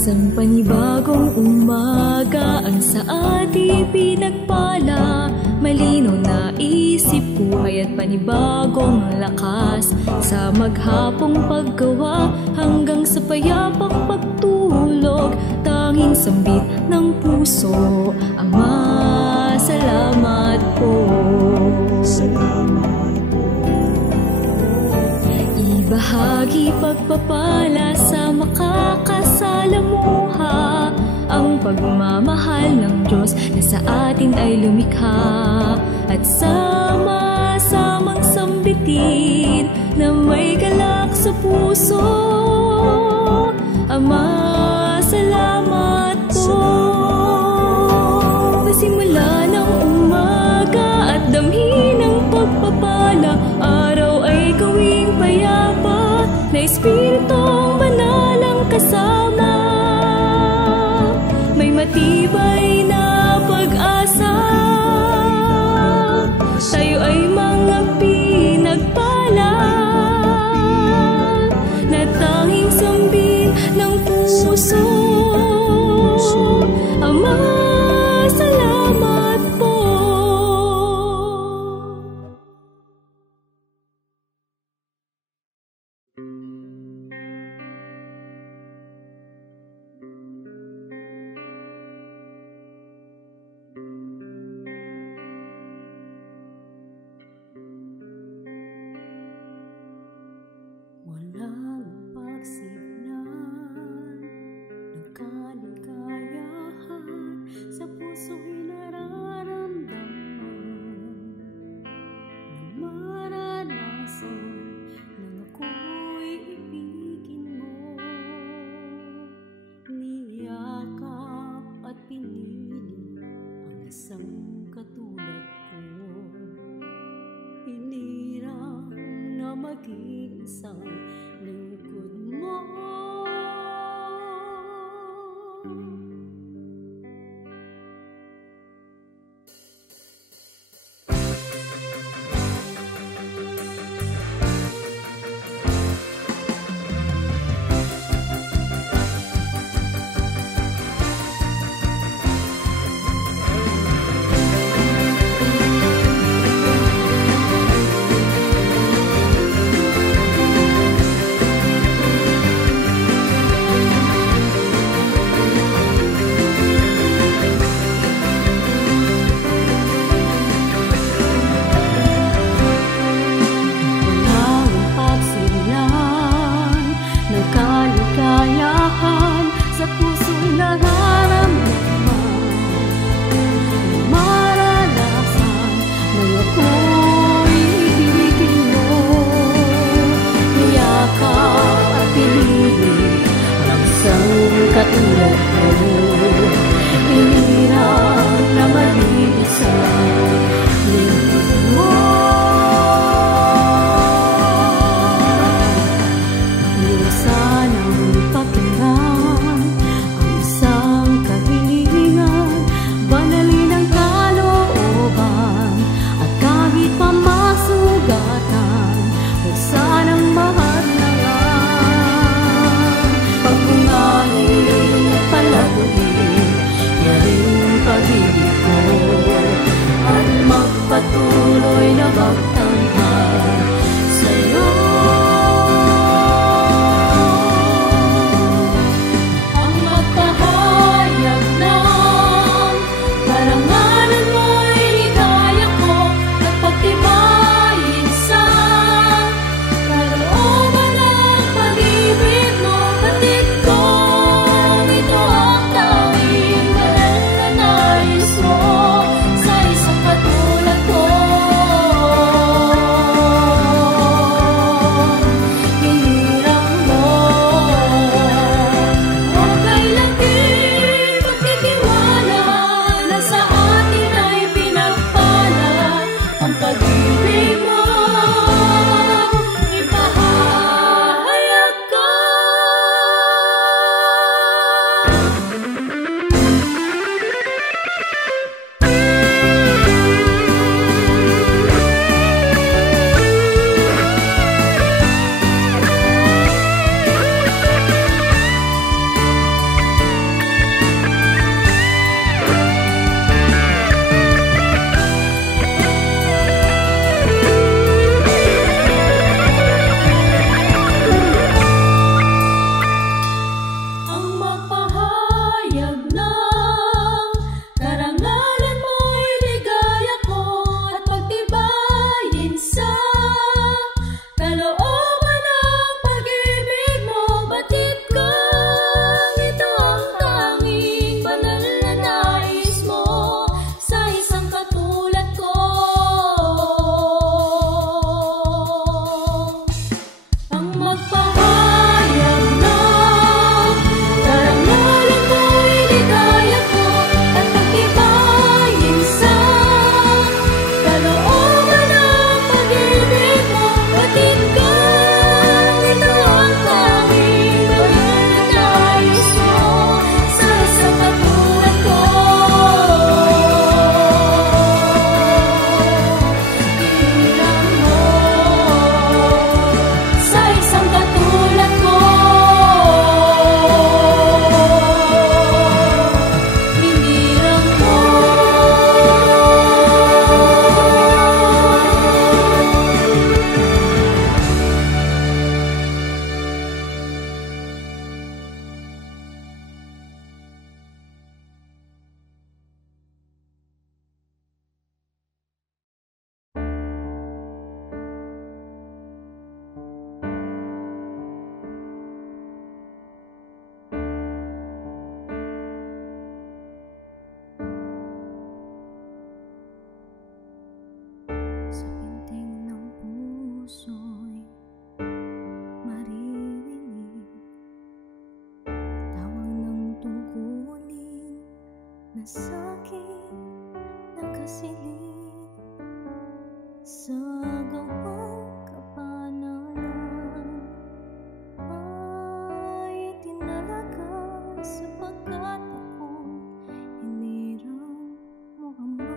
Isang panibagong umaga ang sa ating pinagpala. Malinaw na isip, buhay at panibagong lakas. Sa maghapong paggawa hanggang sa payapang pagtulog, tanging sambit ng puso, Ama, salamat po. Salamat po. Ibahagi pagpapala sa makakasalamuha, ang pagmamahal ng Diyos na sa atin ay lumikha. At sama-samang sambitin na may galak sa puso, Ama, salamat po. Pasimula ng umaga at damhin ng pagpapala, araw ay gawing payapa na Espiritong Banal ang kasama. May matibay na pag-asa, tayo ay mga pinagpala na tanging sambin ng puso, Ama, salamat po. Walang pagsignan siling sa gawang kapanalan ay itinalaga sapagkat ako'y hinirang mo, Ama.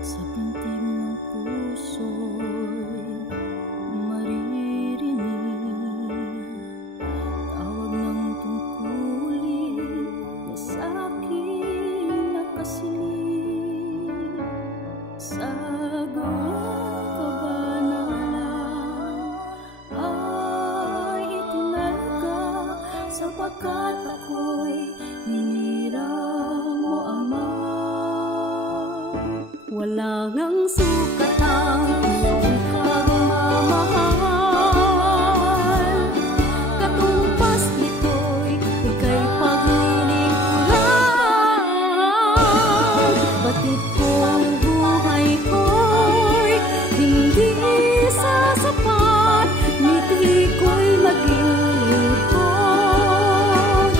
Sa pintig ng puso'y maririnig tawag ng tungkulin na sa'kin nakasiling sa gawang kabanalan ay itinalaga sapagkat ako'y hinirang mo, Ama. Wala ngang sukat ang iyong pagmamahal, katumbas nito'y ika'y paglilingkuran. Batid kong buhay ko'y hindi sasapat, ngiti ko'y maging lingkod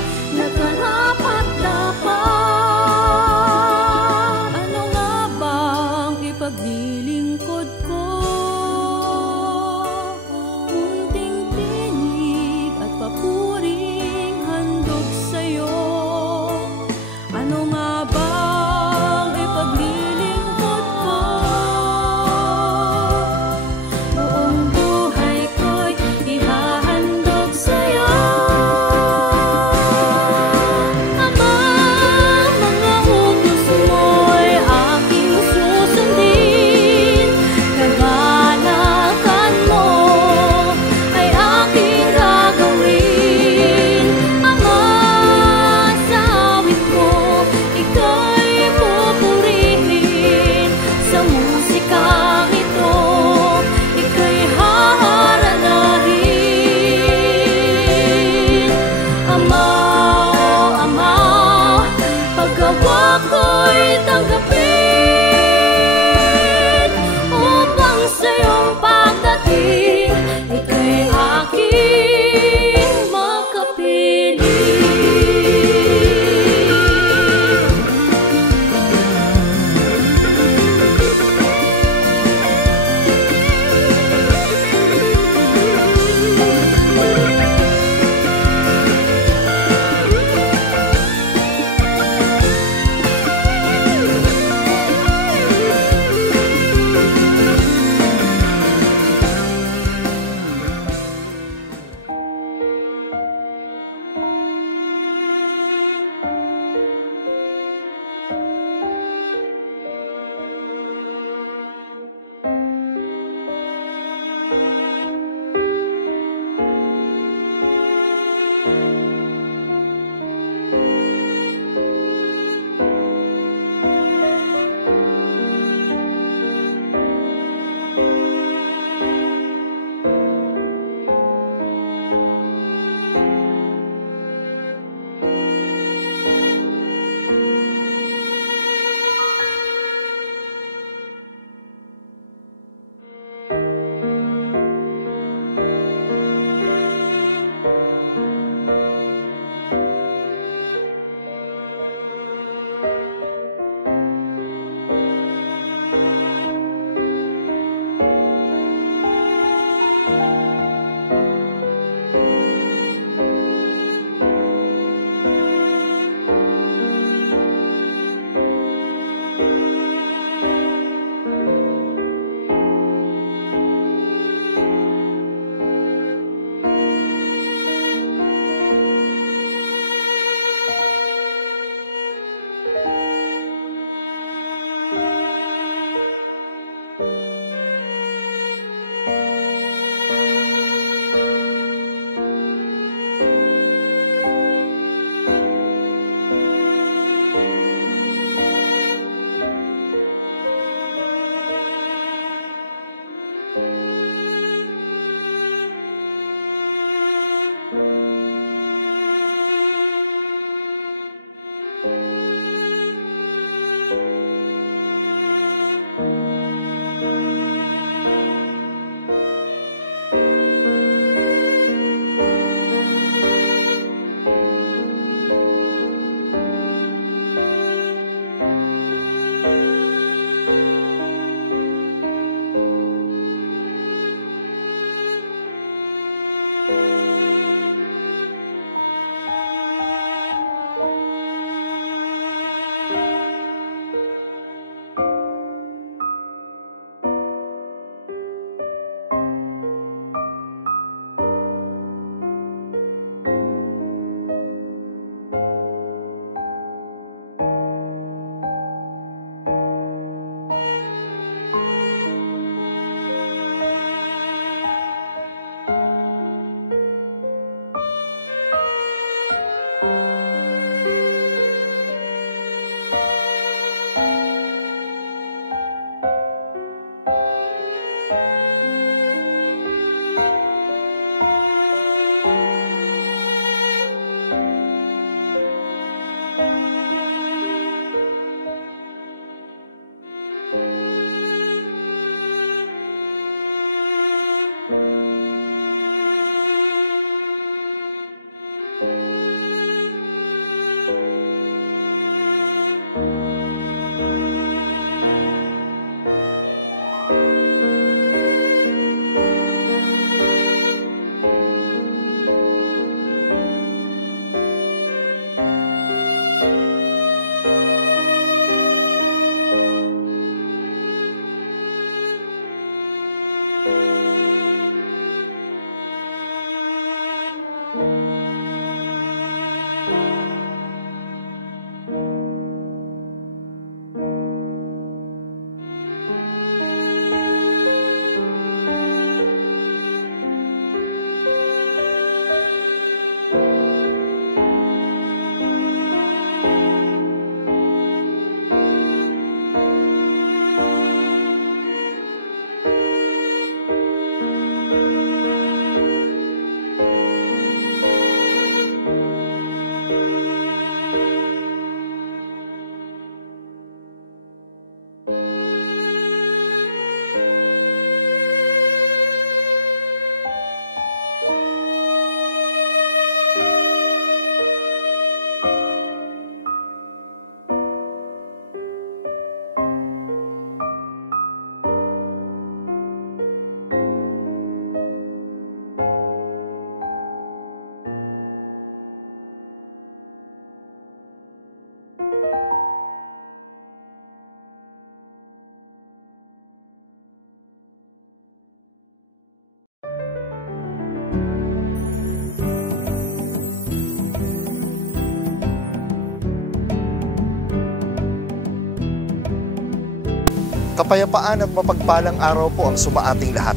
Kapayapaan at mapagpalang araw po ang sumaating lahat.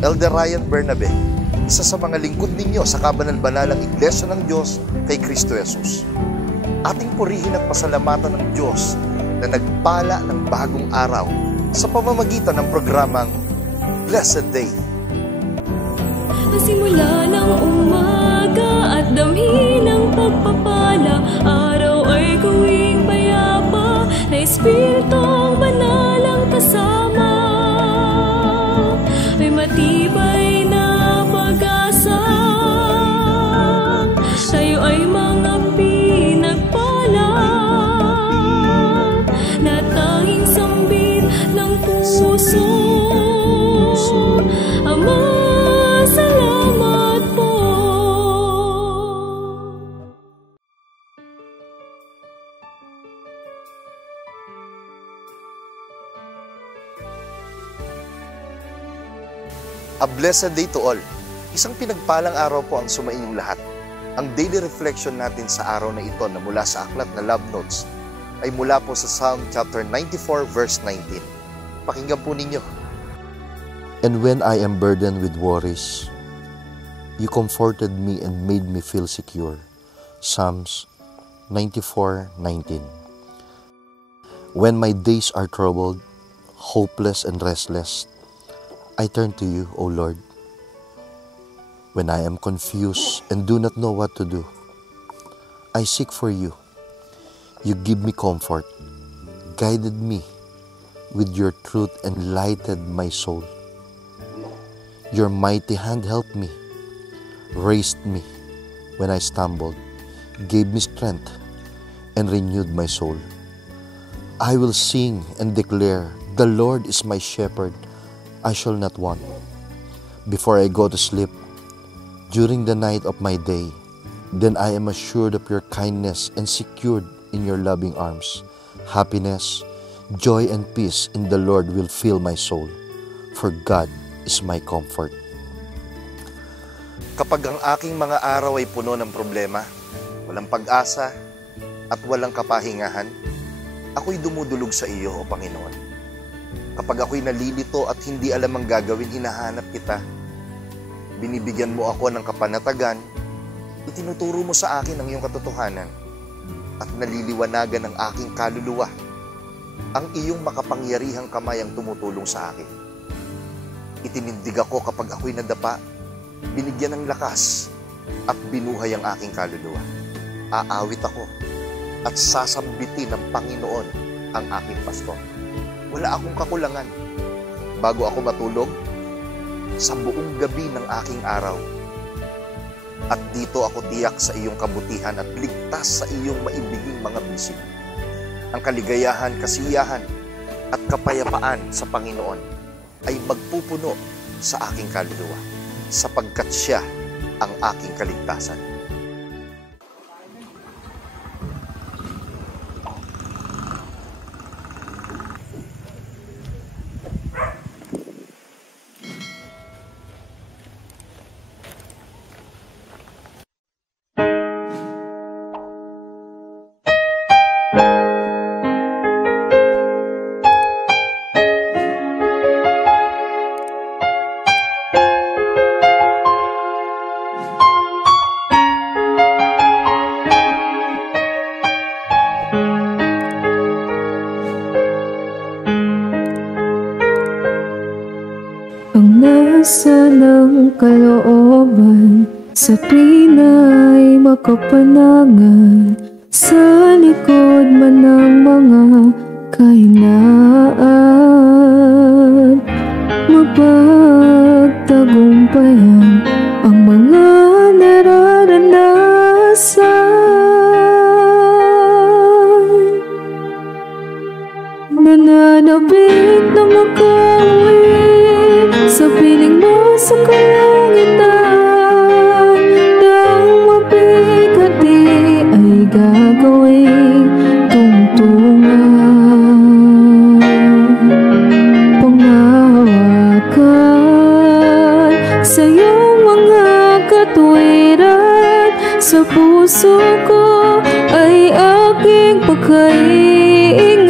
Elder Ryan Bernabe, isa sa mga lingkod ninyo sa kabanal-banalang Iglesia ng Diyos kay Kristo Jesus. Ating purihin at pasalamatan ng Diyos na nagpala ng bagong araw sa pamamagitan ng programang Blessed Day. Simula ng umaga at damhin ng pagpapala, araw ay gawing payapa na Espiritong Banal ang kasama. May matibay na pag-asa, tayo ay mga pinagpala na tanging sambit ng puso. Ama, salamat po. A blessed day to all. Isang pinagpalang araw po ang sumainyong lahat. Ang daily reflection natin sa araw na ito na mula sa aklat na Love Notes ay mula po sa Psalm chapter 94 verse 19. Pakinggan po ninyo. And when I am burdened with worries, you comforted me and made me feel secure. Psalms 94:19. When my days are troubled, hopeless and restless, I turn to you, O Lord. When I am confused and do not know what to do, I seek for you. You give me comfort, guided me with your truth and lighted my soul. Your mighty hand helped me, raised me when I stumbled, gave me strength, and renewed my soul. I will sing and declare, the Lord is my shepherd, I shall not want. Before I go to sleep, during the night of my day, then I am assured of your kindness and secured in your loving arms. Happiness, joy, and peace in the Lord will fill my soul, for God is my comfort. Kapag ang aking mga araw ay puno ng problema, walang pag-asa, at walang kapahingahan, ako'y dumudulog sa iyo, O Panginoon. Kapag ako'y nalilito at hindi alam ang gagawin, hinahanap kita. Binibigyan mo ako ng kapanatagan, itinuturo mo sa akin ang iyong katotohanan, at naliliwanagan ang aking kaluluwa. Ang iyong makapangyarihang kamay ang tumutulong sa akin. Itinindig ako kapag ako'y nadapa, binigyan ng lakas, at binuhay ang aking kaluluwa. Aawit ako, at sasambitin ng Panginoon ang aking pastor. Wala akong kakulangan. Bago ako matulog, sa buong gabi ng aking araw, at dito ako tiyak sa iyong kabutihan at ligtas sa iyong maibiging mga bisig. Ang kaligayahan, kasiyahan, at kapayapaan sa Panginoon ay magpupuno sa aking kaluluwa, sapagkat siya ang aking kaligtasan. Nasa ng kalooban, sa tuwina'y makapanangan, sa likod man ng mga kahinaan. Mapagtagumpayan ang mga nararanasan. Nananabik na makauwi sa piling mo sa kalangitan, nang mabighati ay gagawing tungtungan. Panghawakan sa iyong mga katwiran, sa puso ko ay aking pagkaingatan.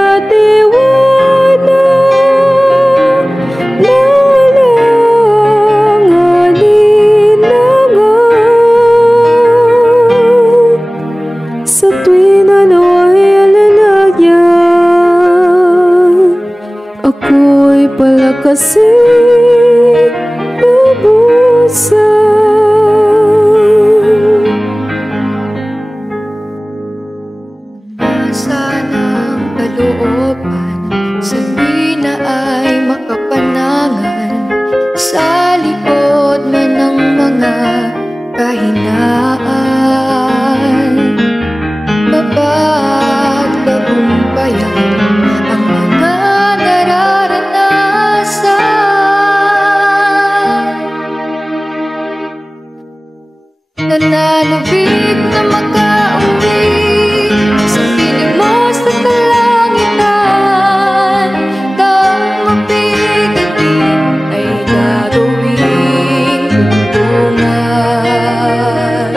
nagkatiwala na walang alinlangan. Sa tuwing na nawa'y alalayan, ako'y palakasin, lubusan. Sanang kalooban, sabi na ay makapanangan sa likod man ng mga kahinaan. Mapagtagumpayan ang mga nararanasan. Nananabik na makauwi sa piling mo sa kalangitan. Nang mabigatin ay gagawing tuntungan.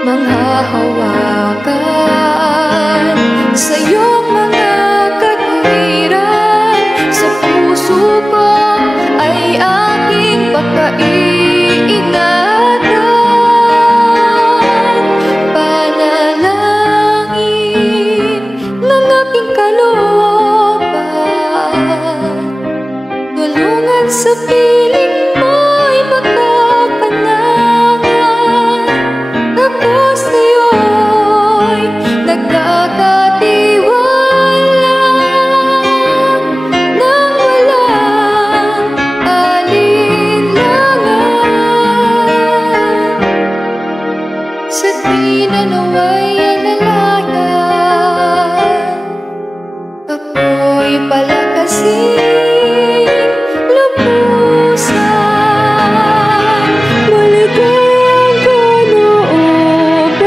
Manghahawakan sa iyong mga katwiran. Sa puso ko ay aking pakaiingatan. Panalangin ng aking kalooban, tulungan sa piling mo'y makapanangan. Ako sa'yo'y nagkakatiwala nang walang alinlangan. Sa tuwing na nawa'y alalayan, ako'y palakasin, lubusan. Maligayang kalooban,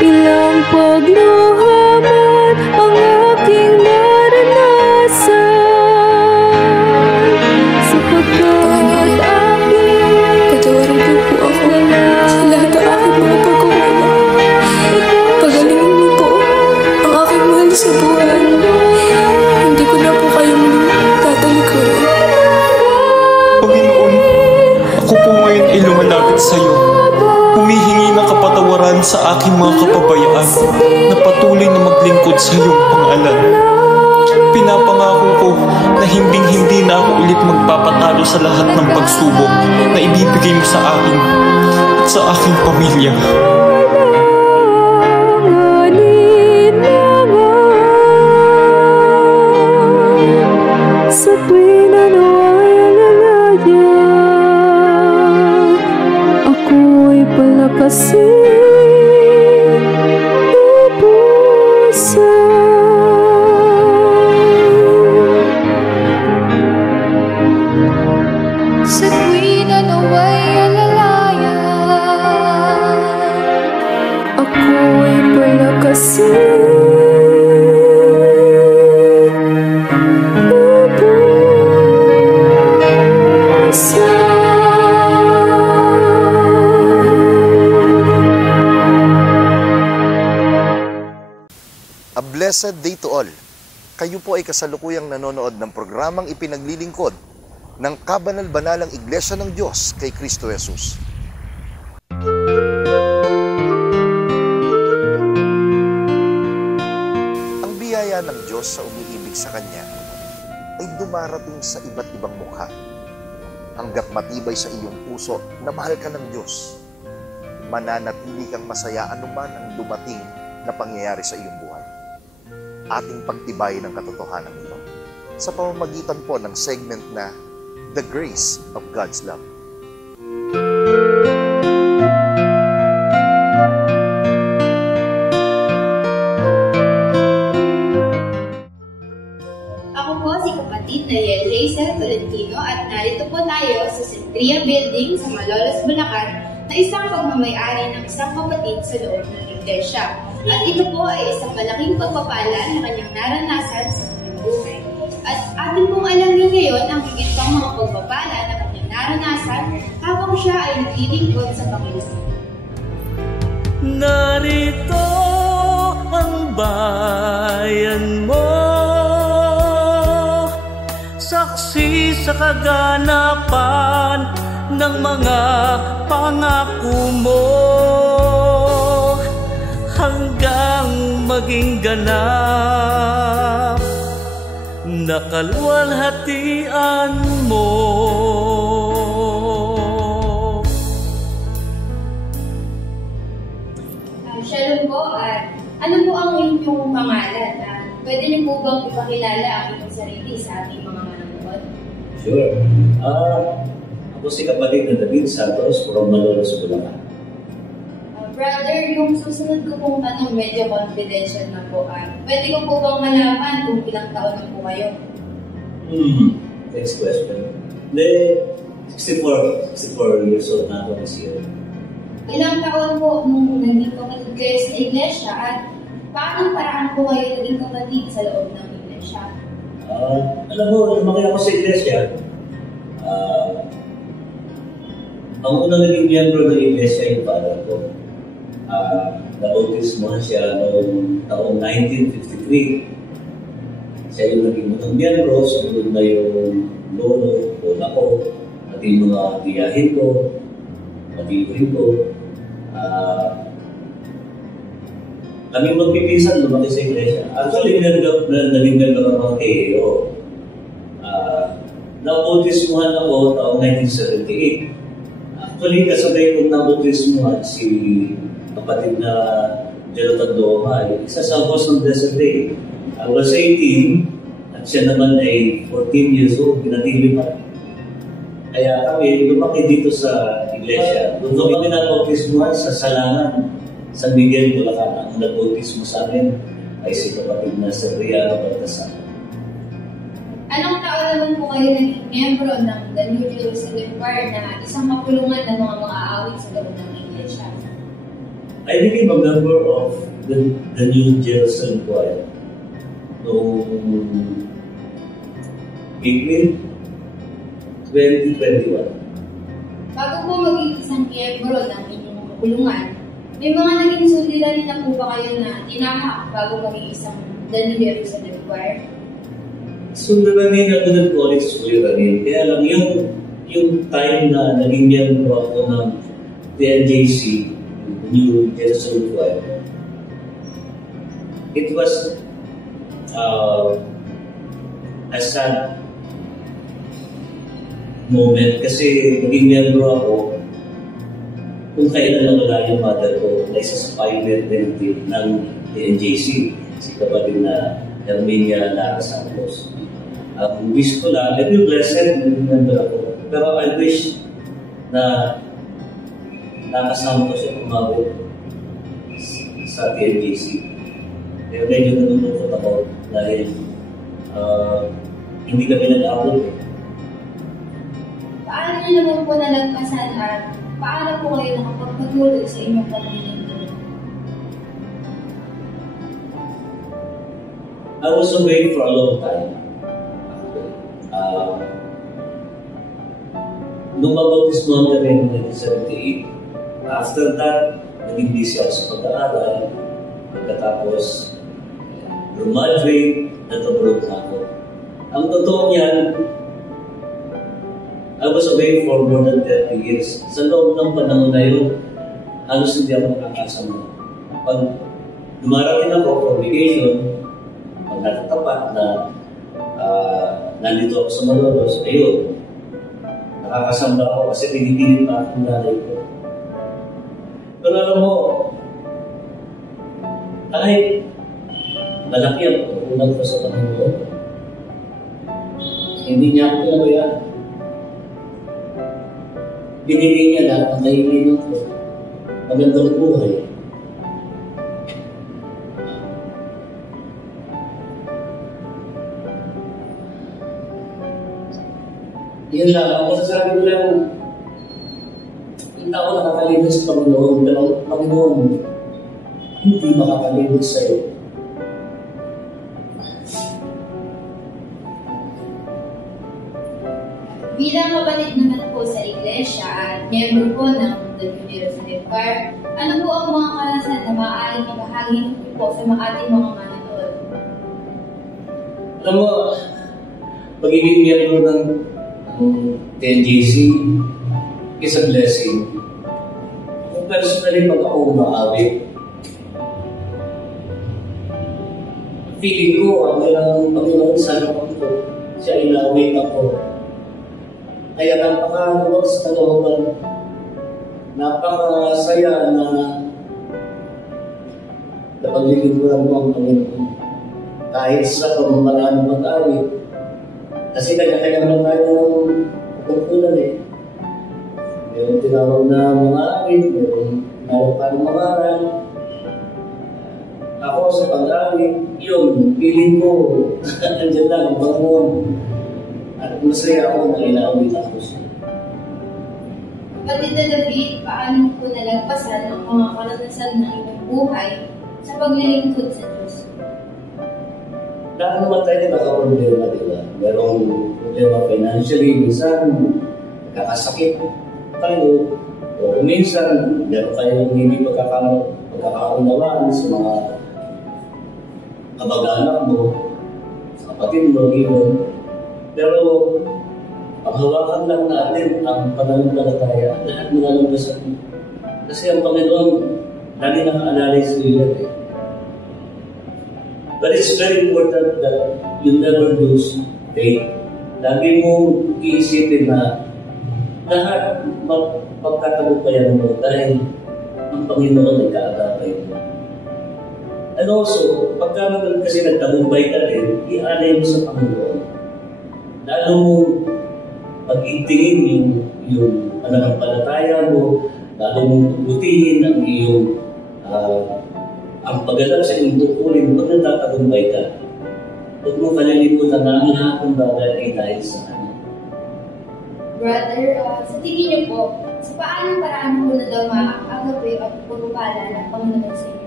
ilang pagluhaman ang aking naranasan. Sapagkat aking patawarin niyo po ako sa lahat ng aking mga pagkukulang. Pagalingin niyo po ang aking mahal sa buhay. Hindi ko na po kayo muling tatalikuran. Panginoon, ako po ngayon ay lumalapit sa iyo. Humihingi ng kapatawaran sa aking mga kapabayaan na patuloy na maglingkod sa iyong pangalan. Pinapangako ko na hinding-hindi na ako ulit magpapatalo sa lahat ng pagsubok na ibibigay mo sa akin at sa aking pamilya. Sa tuwing na nawa'y alalayan, ako'y palakasin, lubusan. Sa tuwing na nawa'y alalayan, ako'y palakasin, A blessed day to all. Kayo po ay kasalukuyang nanonood ng programang ipinaglilingkod ng Kabanal-Banalang Iglesia ng Diyos kay Kristo Jesus. Ang biyaya ng Diyos sa umiibig sa Kanya ay dumarating sa iba't ibang mukha. Hanggat matibay sa iyong puso na mahal ka ng Diyos, mananatili kang masaya anuman ang dumating na pangyayari sa iyong buhay. Ating pagtibayin ang katotohanan nito sa pamamagitan po ng segment na The Grace of God's Love. Ako po si kapatid na Hazel Tolentino at narito po tayo sa Centria Building sa Malolos, Bulacan na isang pagmamayari ng isang kapatid sa loob ng iglesia. At ito po ay isang malaking pagpapala na kanyang naranasan sa kanyang buhay. At atin pong alamin ngayon ang higit pang mga pagpapala na kanyang naranasan habang siya ay naglilingkod sa Panginoon. Narito ang bayan mo, saksi sa kaganapan ng mga pangako mo, hanggang maging ganap na kaluwalhatian mo. Shalom po, at ano po ang inyong pangalan? Pwede niyo po bang ipakilala ang inyong sarili sa ating mga manonood? Sure. Ako si kapatid na David Santos from Malolos, Bulacan. Brother, yung susunod ko pong tanong medyo confidential na po. Pwede ko po bang malaman kung ilang taon na po kayo? Next question. 64 years old na ako this year. Ilang taon po nung naging kapatid kayo sa iglesia, at paano paraan po kayo naging kapatid sa loob ng iglesia? Alam mo, lumaki ako sa iglesia. Ang unang naging miyembro ng iglesia yung father ko. Nabautismohan siya noong taong 1953. Siya yung naging unang miyembro, sunod na yung lolo, lola ko, at yung mga tiyahin ko, matiguhin ko. Kami magpipinsan lumaki sa iglesia. Actually, naging member ng mga KAO. Nabautismohan ako taong 1978. Actually, kasabay kong nabautismohan si kapatid na Jonathan Doha, isa sa host ng Blessed Day. I was 18 at siya naman ay 14 years old, pinatili pa. Kaya kami lumaki dito sa iglesia. Doon kami nabautismohan sa Salangan, San Miguel, Bulacan. Ang nabautismo sa amin ay si kapatid na Serriano Baltasar. Anong taon naman po kayo naging miyembro ng The New Jerusalem Choir, na isang kapulungan ng mga aawit sa loob ng iglesia? I became a member of the New Jerusalem Choir noong April 2021. Bago po maging isang miyembro ng inyong kapulungan, may mga naging suliranin na po ba kayo na tinahak bago maging isang The New Jerusalem Choir? Suliranin ako ng college, suliranin. Kaya lang yung time na naging miyembro ako ng TNJC, New Jerusalem Choir, it was a sad moment kasi naging miyembro ako kung kailan lang wala yung mother ko na isa sa pioneer din ng TNJC, si kapatid na Herminia Lara Santos. Ang wish ko lang, every blessed, nag-remember ako. Pero I wish na nakasama ko siya kumawin sa TNJC. Kaya medyo nanunukot ako dahil hindi kami nag-abot eh. Paano nyo naman po nalagpasan at paano po kayo nakapagpatuloy sa inyong pagmimigay? I was away for a long time. Nung mabautismohan kami noong 1978, after that, naging busy ako sa pag-aaral. Pagkatapos, graduate, nag-abroad na ako. Ang totoo niyan, I was away for more than 30 years. Sa loob ng panahon na yun, halos hindi ako nakakasama. Pag dumarating ako for vacation, pag natatapat na nandito ako sa Malolos, ayun, nakakasama ako kasi pinipilit pa akong nanay ko. Pero alam mo, kahit malaki ang pagkukulang ko sa Panginoon, hindi niya ako pinabayaan. Binigay niya lahat ang kailangan ko. Magandang buhay. Yan lang, ang masasabi ko lang, yung tao nakakalimot sa Panginoon, pero ang Panginoon hindi makakalimot sa'yo. Bilang kapatid naman po sa iglesia at miyembro po ng The New Jerusalem Choir, ano po ang mga karanasan na maaaring mabahagi ng po sa ating mga manonood? Alam mo, pagiging miyembro ng TNJC is a blessing. Kung personally, pag ako umaawit, feeling ko, ang Panginoon sa harapan ko, siya inawit ako. Kaya napakaluwag sa kalooban, napakasaya na napaglilingkuran mo ang Panginoon. Kahit sa pamamaraan ng mag-awit. Kasi kanya-kanya naman tayo ng tungkulan eh. Mayroong tinawag na mga awit, mayroong tinawag pa ng mga aral. Ako sa pag-awit, yun, feeling ko, andyan lang ang Panginoon. At masaya ako na inaawit ako siya. Kapatid na David, paano po nalagpasan ang mga karanasan ng inyong buhay sa paglilingkod sa Diyos? Lahat naman tayo nagkakaproblema, di ba? Merong problema financially, minsan kakasakit tayo, o minsan meron tayong hindi pagkakaunawaan sa mga kamag-anak mo, sa kapatid mo, even. Pero paghawakan lang natin ang pananampalataya, lahat nalalampasan mo. Kasi ang Panginoon, lagi nakaalalay sa iyo eh. But it's very important that you never lose faith. Lagi mong iisipin na lahat magpagkatagumpayan mo dahil ang Panginoon ay kaagapay mo. And also, pagka naman kasi nagtagumpay ka rin, ialay mo sa Panginoon. Lalo mo pag-itingin yung pananampalataya mo, lalo mong puputihin ang iyong ang pagganap sa iyong tungkulin pag natatagumpay ka. Huwag mo kalilimutan na ang lahat ng bagay ay dahil sa Kanya. Brother, sa tingin niyo po, sa paanong paraan po na daw maakagapi at pagpapala ng Panginoon sa inyo?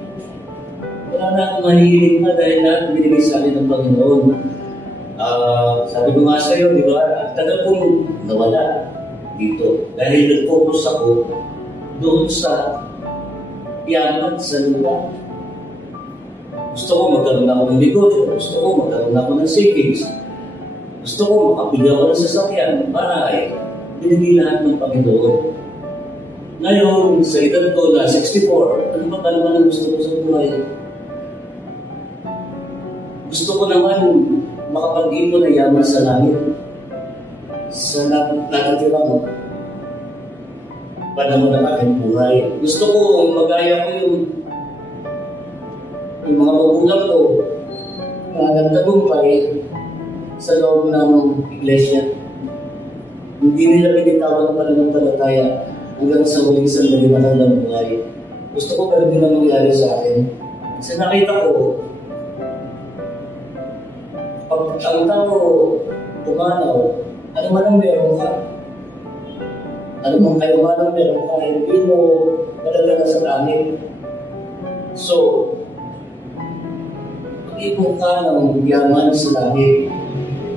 Wala na akong mahihiling na dahil lahat binigay sa akin ng Panginoon. Sabi ko nga sa iyo, di ba, tagal kong nawala dito. Dahil nag-focus ako doon sa yaman sa lupa. Gusto ko magkaroon ako ng negosyo. Gusto ko magkaroon ako ng savings. Gusto ko makapili ako ng sasakyan. Bahay. Binigay lahat ng Panginoon. Ngayon, sa edad ko na 64, ano ba naman ang gusto ko sa buhay? Gusto ko naman makapag-ipon na yaman sa langit. Sa natatirang panahon ng aking buhay. Gusto ko magaya ko yung mga magulang ko na nagtagumpay sa loob ng iglesia. Hindi nila binitawan pa ng pananampalataya hanggang sa huling sandali na kanilang buhay. Gusto ko pero din ang mangyari sa akin. Kasi nakita ko, pag ang tao pumanaw, ano man ang meron ka, ano man kayo man ang meron ka, hindi mo madadala sa langit. So, pag-ipon ka ng yaman sa langit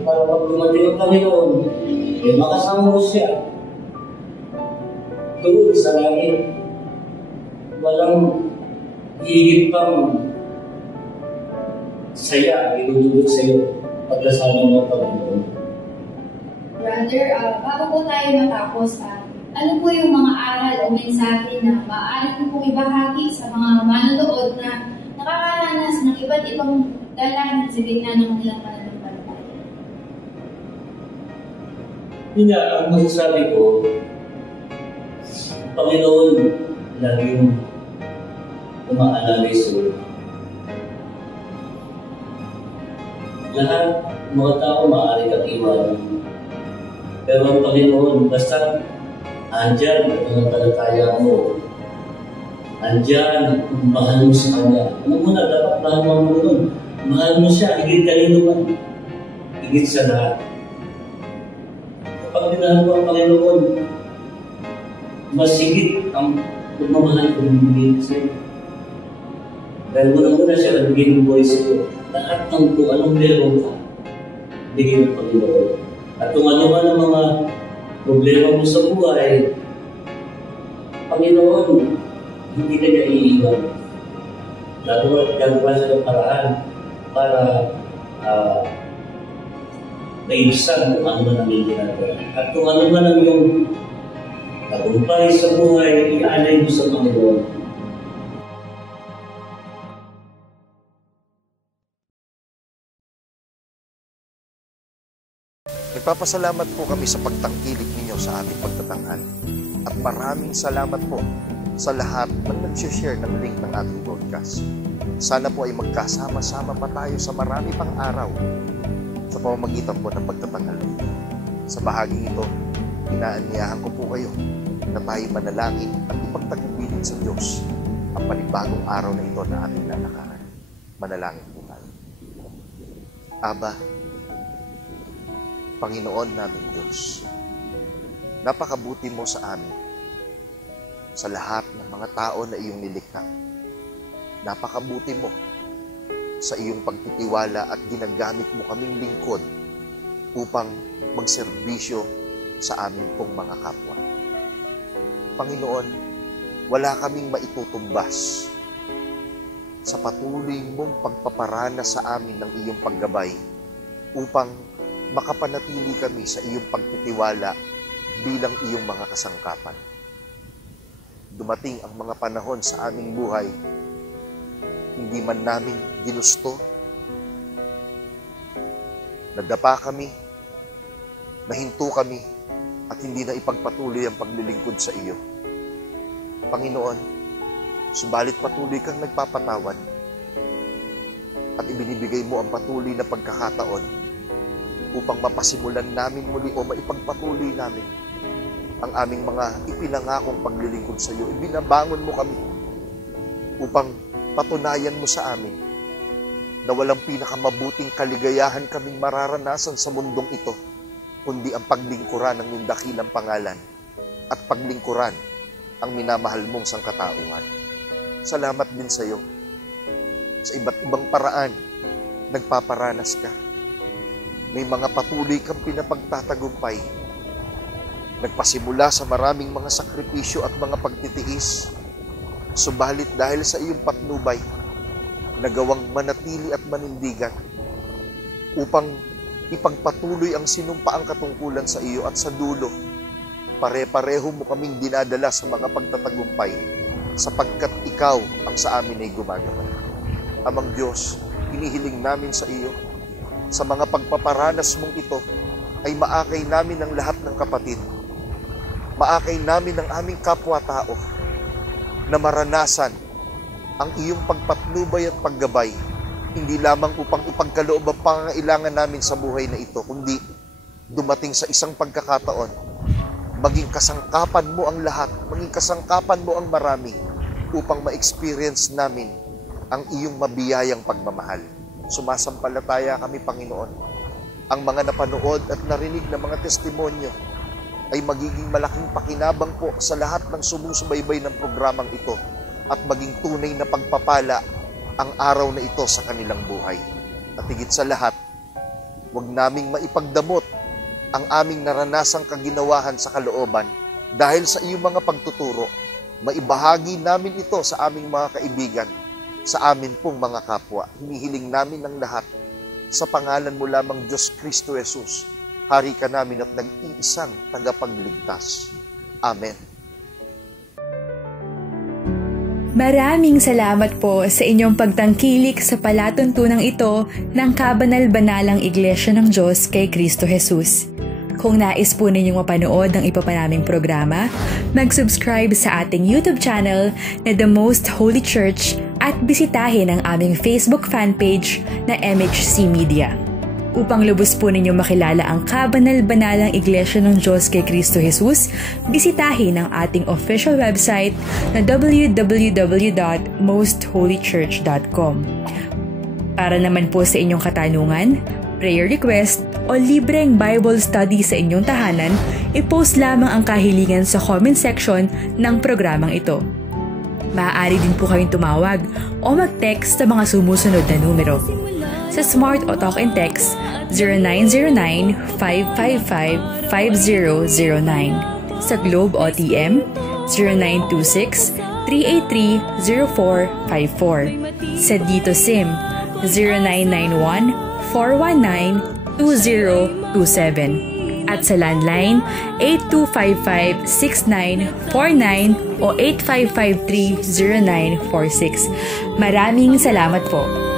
para pag dumating ang Panginoon, eh makasama mo siya doon sa langit. Walang higit pang saya idudulot sa iyo paglasama mo ang Panginoon. Brother, bago po tayo matapos, ano po yung mga aral o mensahe na maaari po pong ibahagi sa mga manonood na nakakaranas ng iba't ibang dalahan sa gitna ng kanilang pananampalataya? Yun nga, ang masasabi ko, Panginoon, laging umaalalay sa iyo. Lahat mga tao maaari kang iwanan. Pero ang Panginoon, basta andyan ang pananampalataya mo, andyan, mahal mo sa Kanya. Ano mo na, dapat mahal mo ang Panginoon. Mahal mo siya, higit kanino man. Higit sa lahat. Kapag minahal mo ang Panginoon, mas higit ang pagmamahal ko bibigyan sa iyo. Dahil muna siya nagbigay ng buhay sa iyo. Lahat ng kung anong meron ka, bigay ng Panginoon. At kung ano man ang mga problema mo sa buhay, Panginoon, hindi ka niya iiwan. gagawa siya ng paraan para maibsan kung ano man ang iyong ginagawa. At kung ano man ang iyong tagumpay sa buhay, iaalay mo sa Panginoon. Nagpapasalamat po kami sa pagtangkilik ninyo sa ating pagtatanghal. At maraming salamat po sa lahat ng nag-share ng link ng ating broadcast. Sana po ay magkasama-sama pa tayo sa marami pang araw sa pamamagitan po ng pagtatanghal. Sa bahaging ito, inaanyayahan ko po kayo na tayo manalangin at ipagtagubilin sa Diyos ang panibagong araw na ito na ating lalakaran. Manalangin po tayo. Aba, Panginoon namin Diyos, napakabuti mo sa amin, sa lahat ng mga tao na iyong nilikha. Napakabuti mo sa iyong pagtitiwala at ginagamit mo kaming lingkod upang magserbisyo sa amin pong mga kapwa. Panginoon, wala kaming maitutumbas sa patuloy mong pagpaparana sa amin ng iyong paggabay upang makapanatili kami sa iyong pagtitiwala bilang iyong mga kasangkapan. Dumating ang mga panahon sa aming buhay, hindi man namin ginusto, nadapa kami, nahinto kami, at hindi na ipagpatuloy ang paglilingkod sa iyo. Panginoon, subalit patuloy kang nagpapatawad at ibinibigay mo ang patuloy na pagkakataon upang mapasimulan namin muli o maipagpatuloy namin ang aming mga ipinangakong paglilingkod sa iyo. Ibinabangon mo kami upang patunayan mo sa amin na walang pinakamabuting kaligayahan kaming mararanasan sa mundong ito, kundi ang paglingkuran ng iyong dakilang pangalan at paglingkuran ang minamahal mong sangkatauhan. Salamat din sa iyo. Sa iba't ibang paraan, nagpaparanas ka. May mga patuloy kang pinapagtatagumpay. Nagpasimula sa maraming mga sakripisyo at mga pagtitiis. Subalit dahil sa iyong patnubay, nagawang manatili at manindigan upang ipagpatuloy ang sinumpaang katungkulan sa iyo at sa dulo, pare-pareho mo kaming dinadala sa mga pagtatagumpay sapagkat ikaw ang sa amin ay gumagawa. Amang Diyos, hinihiling namin sa iyo, sa mga pagpaparanas mong ito ay maakay namin ang lahat ng kapatid. Maakay namin ang aming kapwa-tao na maranasan ang iyong pagpatnubay at paggabay, hindi lamang upang ipagkaloob ang pangangailangan namin sa buhay na ito, kundi dumating sa isang pagkakataon, maging kasangkapan mo ang lahat, maging kasangkapan mo ang marami upang ma-experience namin ang iyong mabiyayang pagmamahal. Sumasampalataya kami, Panginoon. Ang mga napanood at narinig na mga testimonyo ay magiging malaking pakinabang po sa lahat ng sumusubaybay ng programang ito at maging tunay na pagpapala ang araw na ito sa kanilang buhay. At higit sa lahat, huwag naming maipagdamot ang aming naranasang kaginawahan sa kalooban dahil sa iyong mga pagtuturo. Maibahagi namin ito sa aming mga kaibigan, sa amin pong mga kapwa. Hinihiling namin ang lahat sa pangalan mo lamang, Diyos Kristo Jesus. Hari ka namin at nag-iisang tagapagligtas. Amen. Maraming salamat po sa inyong pagtangkilik sa palatuntunang ito ng Kabanal-Banalang Iglesia ng Diyos kay Kristo Jesus. Kung nais po ninyong mapanood ng iba pa naming programa, mag-subscribe sa ating YouTube channel na The Most Holy Church at bisitahin ang aming Facebook fanpage na MHC Media. Upang lubos po ninyong makilala ang Kabanal-Banalang Iglesia ng Diyos kay Kristo Jesus, bisitahin ang ating official website na www.mostholychurch.com. Para naman po sa inyong katanungan, prayer request, o libreng Bible study sa inyong tahanan, i-post lamang ang kahilingan sa comment section ng programang ito. Maaari din po kayong tumawag o mag-text sa mga sumusunod na numero. Sa Smart o Talk and Text, 0909-555-5009. Sa Globe o TM, 0926 0917-383-0454. Sa Dito SIM 0991-419-2027. At sa landline 8255-6949 o 8553-0946. Maraming salamat po.